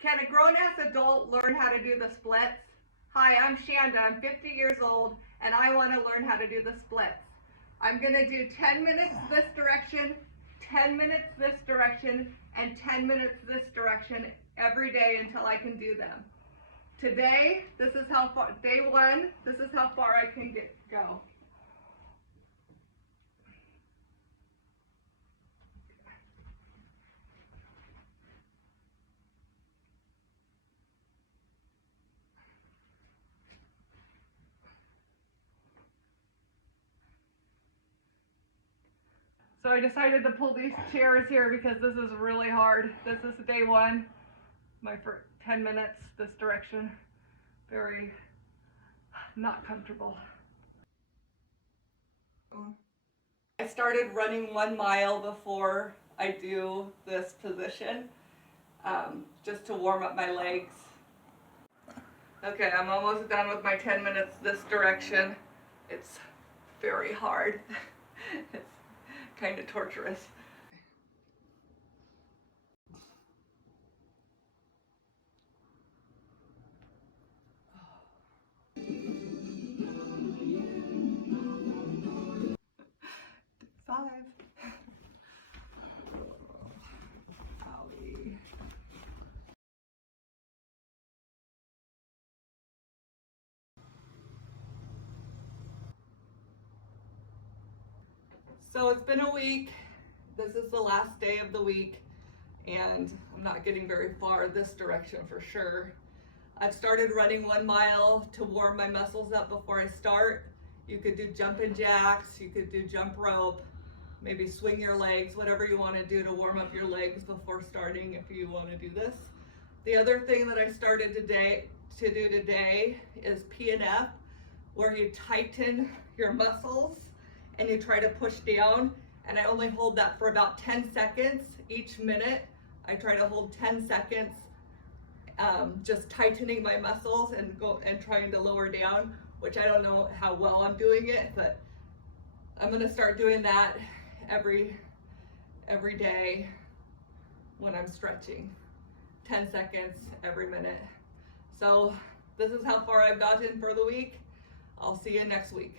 Can a grown-ass adult learn how to do the splits? Hi, I'm Shanda. I'm 50 years old and I want to learn how to do the splits. I'm going to do 10 minutes this direction, 10 minutes this direction, and 10 minutes this direction every day until I can do them. Today, this is how far, day one, this is how far I can go. So I decided to pull these chairs here because this is really hard. This is day one, my first 10 minutes this direction. Very not comfortable. I started running 1 mile before I do this position, just to warm up my legs. Okay, I'm almost done with my 10 minutes this direction. It's very hard. It's kind of torturous. Five. Owie. So it's been a week. This is the last day of the week, and I'm not getting very far this direction for sure. I've started running 1 mile to warm my muscles up before I start. You could do jumping jacks, you could do jump rope, maybe swing your legs, whatever you want to do to warm up your legs before starting if you want to do this. The other thing that I started to do today is P&F, where you tighten your muscles and you try to push down, and I only hold that for about 10 seconds each minute. I try to hold 10 seconds, just tightening my muscles and trying to lower down, which I don't know how well I'm doing it, but I'm gonna start doing that every day when I'm stretching. 10 seconds every minute. So this is how far I've gotten for the week. I'll see you next week.